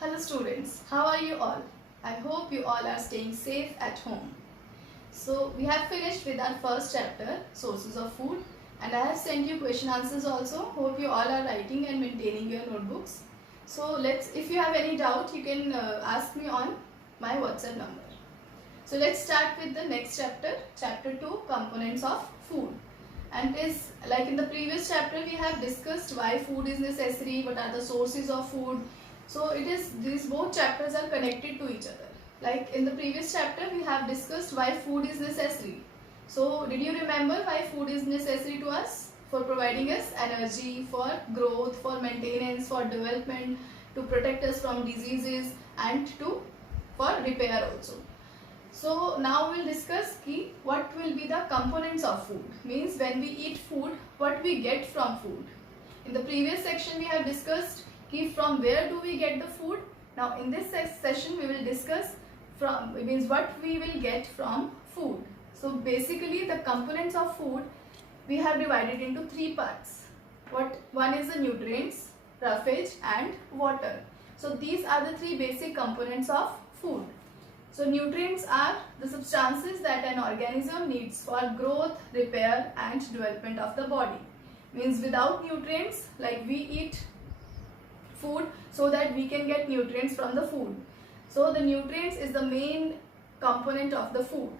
Hello students, how are you all? I hope you all are staying safe at home. So we have finished with our first chapter, sources of food, and I have sent you question answers also. Hope you all are writing and maintaining your notebooks. So if you have any doubt, you can ask me on my WhatsApp number. So let's start with the next chapter, chapter 2, components of food. And it is like in the previous chapter we have discussed why food is necessary, what are the sources of food. So these both chapters are connected to each other. Like in the previous chapter we have discussed why food is necessary. So did you remember why food is necessary to us? For providing us energy, for growth, for maintenance, for development, to protect us from diseases, and for repair also. So now we'll discuss what will be the components of food. Means when we eat food, what we get from food. In the previous section we have discussed from where do we get the food. Now in this session we will discuss what we will get from food. So basically the components of food we have divided into three parts. One is the nutrients, roughage and water. So these are the three basic components of food. So nutrients are the substances that an organism needs for growth, repair and development of the body. Means without nutrients, like we eat food so that we can get nutrients from the food. So the nutrients is the main component of the food.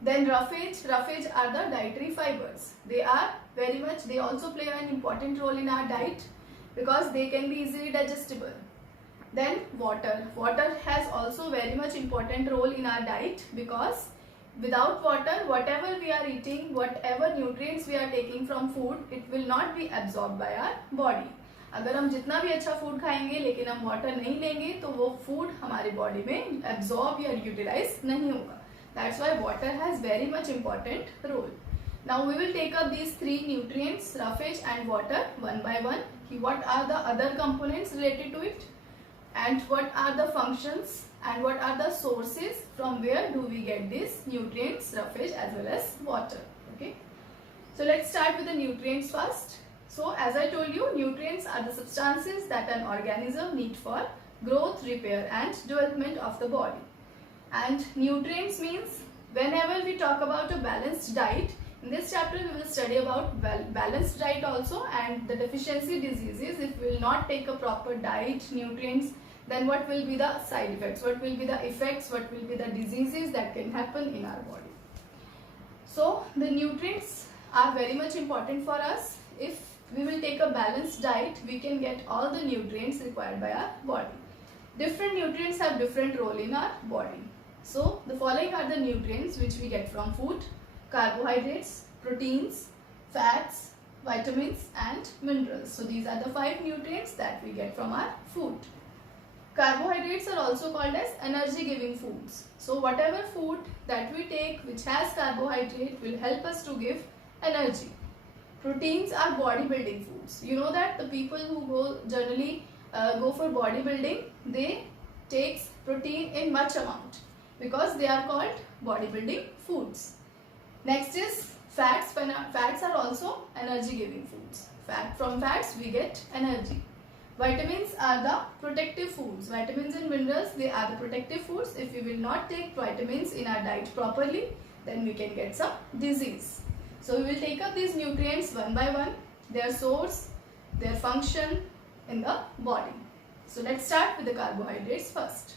Then roughage are the dietary fibers. They also play an important role in our diet because they can be easily digestible. Then water has also very much important role in our diet because without water, whatever we are eating, whatever nutrients we are taking from food, it will not be absorbed by our body. अगर हम जितना भी अच्छा food खाएंगे लेकिन हम water नहीं लेंगे तो वो फूड हमारे बॉडी में एब्जॉर्ब या यूटिलाइज नहीं होगा. That's why water has very much important role. Now we will take up these three nutrients, roughage and water one by one. What are the other components related to it? And what are the functions and what are the sources from where do we get these nutrients, roughage as well as water. Okay. So let's start with the nutrients first. So as I told you, nutrients are the substances that an organism needs for growth, repair and development of the body. And nutrients means whenever we talk about a balanced diet, in this chapter we will study about balanced diet also and the deficiency diseases. If we will not take a proper diet, nutrients, then what will be the side effects, what will be the effects, what will be the diseases that can happen in our body. So the nutrients are very much important for us. If we will take a balanced diet, we can get all the nutrients required by our body. Different nutrients have different role in our body. So the following are the nutrients which we get from food: carbohydrates, proteins, fats, vitamins and minerals. So these are the 5 nutrients that we get from our food. Carbohydrates are also called as energy giving foods. So whatever food that we take which has carbohydrate will help us to give energy. Proteins are bodybuilding foods. You know that the people who generally go for bodybuilding, they take protein in much amount because they are called bodybuilding foods. Next is fats. Fats are also energy giving foods. From fats we get energy. Vitamins are the protective foods. Vitamins and minerals, they are the protective foods. If we will not take vitamins in our diet properly, then we can get some disease. So we will take up these nutrients one by one, their source, their function in the body. So let's start with the carbohydrates first.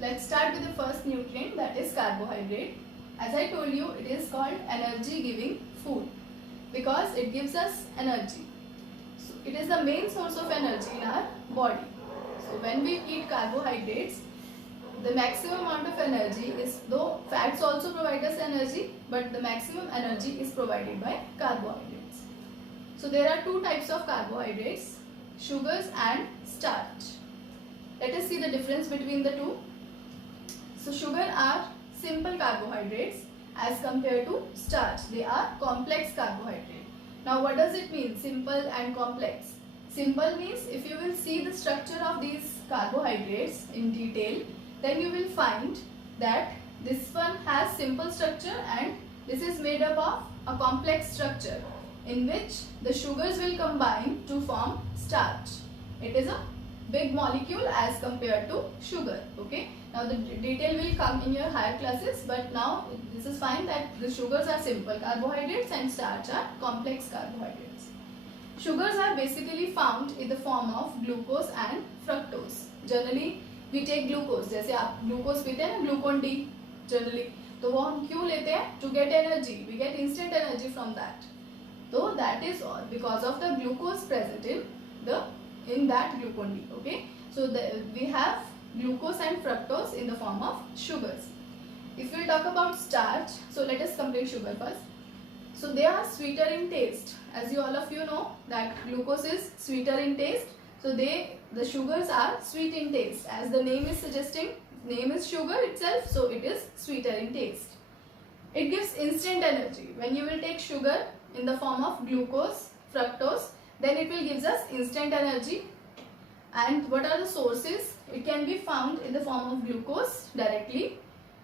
Let's start with the first nutrient, that is carbohydrate. As I told you, it is called energy giving food because it gives us energy. So it is the main source of energy in our body. So when we eat carbohydrates, the maximum amount of energy is, though fats also provide us energy, but the maximum energy is provided by carbohydrates. So there are two types of carbohydrates, sugars and starch. Let us see the difference between the two. So sugar are simple carbohydrates as compared to starch. They are complex carbohydrates. Now what does it mean, simple and complex? Simple means if you will see the structure of these carbohydrates in detail, then you will find that this one has simple structure and this is made up of a complex structure in which the sugars will combine to form starch. It is a big molecule as compared to sugar. Okay. Now the detail will come in your higher classes, but now this is fine that the sugars are simple carbohydrates and starch are complex carbohydrates. Sugars are basically found in the form of glucose and fructose. Generally we take glucose, जैसे आप glucose पीते हैं ना, Glucon D generally, तो वो हम क्यों लेते हैं? To get energy, we get instant energy from that. So that is all because of the glucose present in that glucon D. Okay, so we have glucose and fructose in the form of sugars. If we talk about starch, so let us complete sugar first. So they are sweeter in taste, as you all of you know that glucose is sweeter in taste. So the sugars are sweet in taste, as the name is suggesting. Name is sugar itself, so it is sweeter in taste. It gives instant energy. When you will take sugar in the form of glucose, fructose, then it will give us instant energy. And what are the sources? It can be found in the form of glucose directly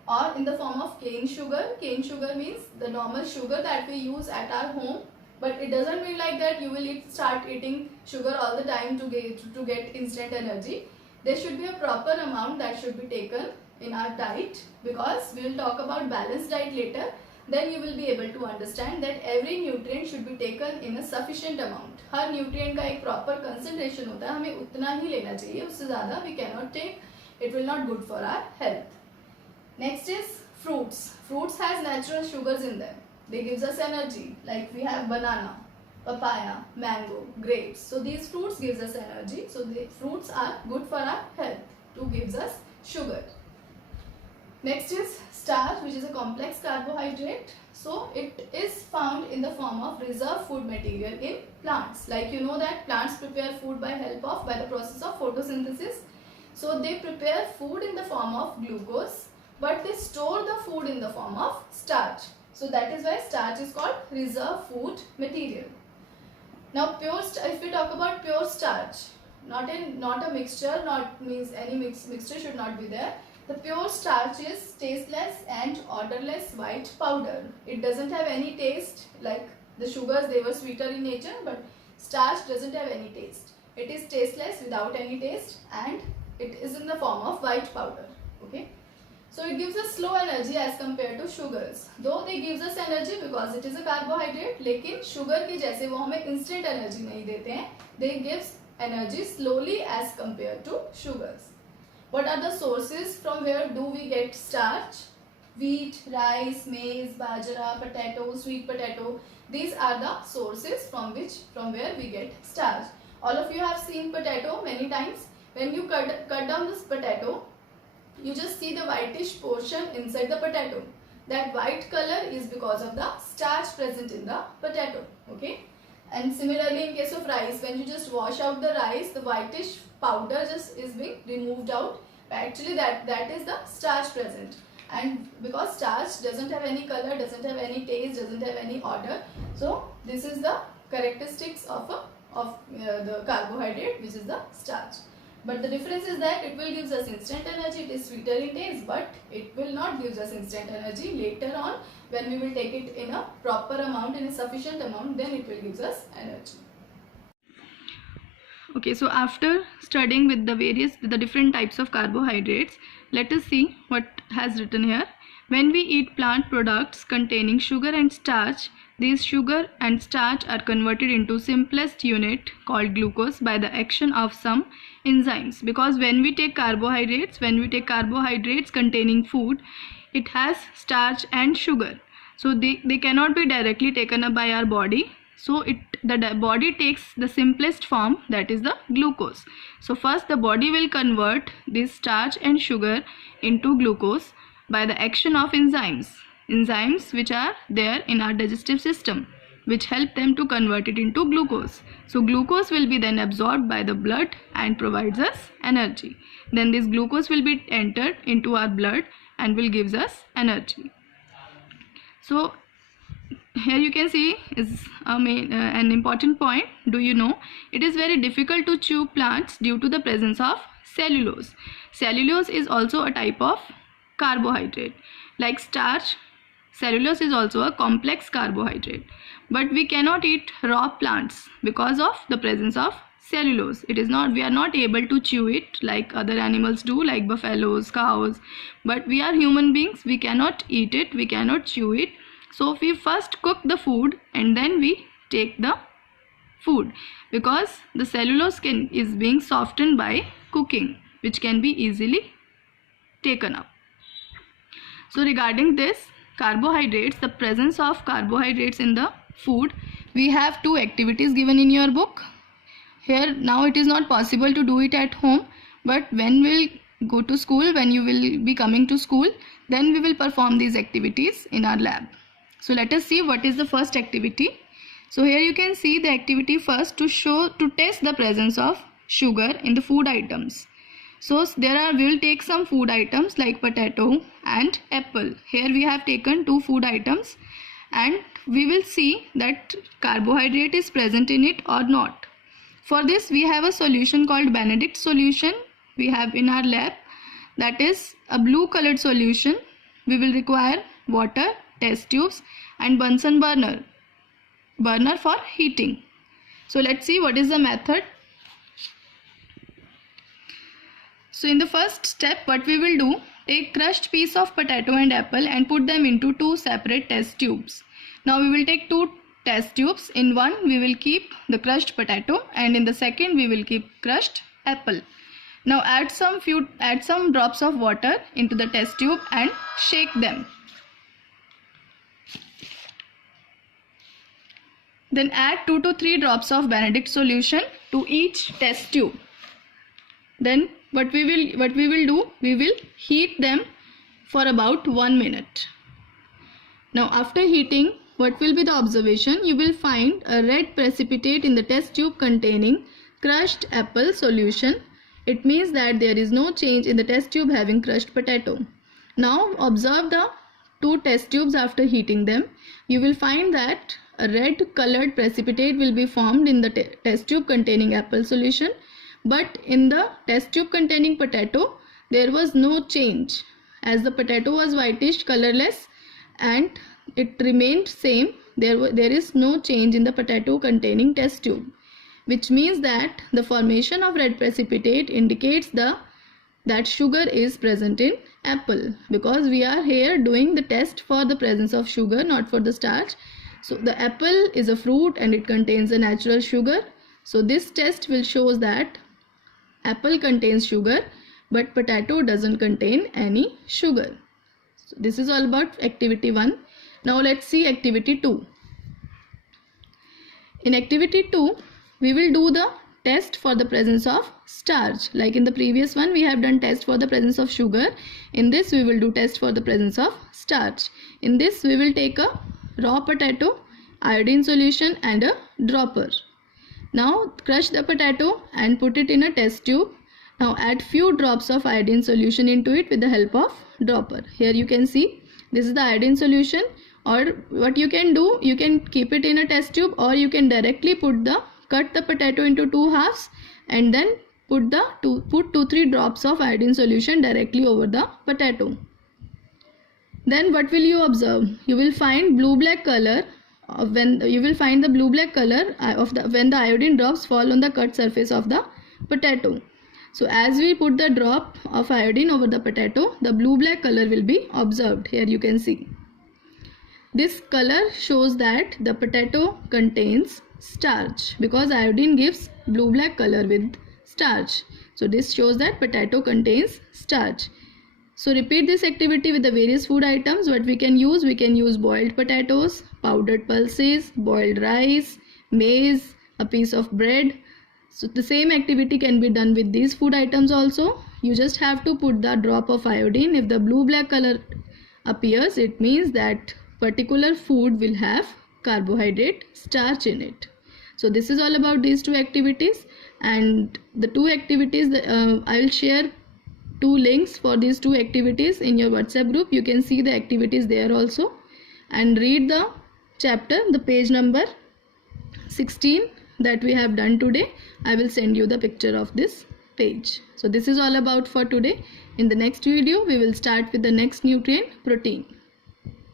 or in the form of cane sugar. Cane sugar means the normal sugar that we use at our home, but it doesn't mean like that you will start eating sugar all the time to get instant energy. There should be a proper amount that should be taken in our diet, because we will talk about balanced diet later. Then you will be able to understand that every nutrient should be taken in a sufficient amount. Her nutrient का एक proper concentration होता है, हमें उतना ही लेना चाहिए, उससे ज़्यादा we cannot take. It will not good for our health. Next is fruits. Fruits has natural sugars in them. They gives us energy. Like we have banana, papaya, mango, grapes. So these fruits gives us energy. So the fruits are good for our health to gives us sugar. Next is starch, which is a complex carbohydrate. So it is found in the form of reserve food material in plants. Like you know that plants prepare food by the process of photosynthesis. So they prepare food in the form of glucose, but they store the food in the form of starch. So that is why starch is called reserve food material. Now if we talk about pure starch, not a mixture, not means any mixture should not be there. The pure starch is tasteless and odorless white powder. It doesn't have any taste. Like the sugars, they were sweeter in nature, but starch doesn't have any taste. It is tasteless, without any taste, and it is in the form of white powder. Okay, so it gives us slow energy as compared to sugars. Though they gives us energy because it is a carbohydrate, लेकिन sugar की जैसे वो हमें instant energy नहीं देते हैं. They gives energy slowly as compared to sugars. What are the sources from where do we get starch? Wheat, rice, maize, bajra, potato, sweet potato. These are the sources from where we get starch. All of you have seen potato many times. When you cut down this potato, you just see the whitish portion inside the potato. That white color is because of the starch present in the potato. Okay. And similarly in case of rice, when you just wash out the rice, the whitish powder just is being removed out. Actually that is the starch present. And because starch doesn't have any color, doesn't have any taste, doesn't have any odor, so this is the characteristics of the carbohydrate, which is the starch. But the difference is that it will give us instant energy. It is sweeter in taste, but it will not give us instant energy. Later on, when we will take it in a proper amount, in a sufficient amount, then it will give us energy. Okay, so after studying with the different types of carbohydrates, let us see what has written here. When we eat plant products containing sugar and starch, these sugar and starch are converted into simplest unit called glucose by the action of some enzymes. Because when we take carbohydrates containing food, it has starch and sugar. So they cannot be directly taken up by our body. So the body takes the simplest form, that is the glucose. So first the body will convert this starch and sugar into glucose by the action of enzymes which are there in our digestive system, which help them to convert it into glucose. So glucose will be then absorbed by the blood and provides us energy. Then this glucose will be entered into our blood and will gives us energy. So here you can see is an important point. Do you know it is very difficult to chew plants due to the presence of cellulose. Cellulose is also a type of carbohydrate. Like starch, cellulose is also a complex carbohydrate. But we cannot eat raw plants because of the presence of cellulose. It is not, we are not able to chew it like other animals do, like buffaloes, cows, but we are human beings, we cannot eat it, we cannot chew it. So we first cook the food and then we take the food, because the cellulose is being softened by cooking, which can be easily taken up. So regarding this carbohydrates, the presence of carbohydrates in the food, we have two activities given in your book. Here now it is not possible to do it at home, but when we'll go to school, when you will be coming to school, then we will perform these activities in our lab. So let us see what is the first activity. So here you can see the activity first to test the presence of sugar in the food items. So we will take some food items like potato and apple. Here we have taken two food items and we will see that carbohydrate is present in it or not. For this we have a solution called Benedict solution we have in our lab, that is a blue colored solution. We will require water, test tubes and Bunsen burner for heating. So let's see what is the method. So in the first step, what we will do, take crushed piece of potato and apple and put them into two separate test tubes. Now we will take two test tubes. In one we will keep the crushed potato and in the second we will keep crushed apple. Now add some drops of water into the test tube and shake them. Then add 2 to 3 drops of Benedict solution to each test tube. Then what we will do, we will heat them for about 1 minute. Now after heating, what will be the observation? You will find a red precipitate in the test tube containing crushed apple solution. It means that there is no change in the test tube having crushed potato. Now observe the two test tubes after heating them. You will find that a red colored precipitate will be formed in the test tube containing apple solution, but in the test tube containing potato there was no change, as the potato was whitish colorless and it remained same. There is no change in the potato containing test tube, which means that the formation of red precipitate indicates that sugar is present in apple, because we are here doing the test for the presence of sugar, not for the starch. So the apple is a fruit and it contains a natural sugar. So this test will show that apple contains sugar but potato doesn't contain any sugar. So this is all about activity 1. Now let's see activity 2. In activity 2, we will do the test for the presence of starch. Like in the previous one we have done test for the presence of sugar. In this we will do test for the presence of starch. In this we will take a raw potato, iodine solution and a dropper. Now crush the potato and put it in a test tube. Now add few drops of iodine solution into it with the help of dropper. Here you can see this is the iodine solution, or what you can do, you can keep it in a test tube or you can directly cut the potato into two halves and then put 2-3 drops of iodine solution directly over the potato. Then what will you observe? You will find blue-black color when the blue-black color when the iodine drops fall on the cut surface of the potato. So as we put the drop of iodine over the potato, the blue-black color will be observed. Here you can see. This color shows that the potato contains starch, because iodine gives blue-black color with starch. So this shows that potato contains starch. So repeat this activity with the various food items. What we can use boiled potatoes, powdered pulses, boiled rice, maize, a piece of bread. So the same activity can be done with these food items also. You just have to put the drop of iodine. If the blue-black color appears, it means that particular food will have carbohydrate starch in it. So this is all about these two activities, and the two activities I will share 2 links for these 2 activities in your WhatsApp group. You can see the activities there also and read the chapter, the page number 16 that we have done today. I will send you the picture of this page. So this is all about for today. In the next video we will start with the next nutrient, protein.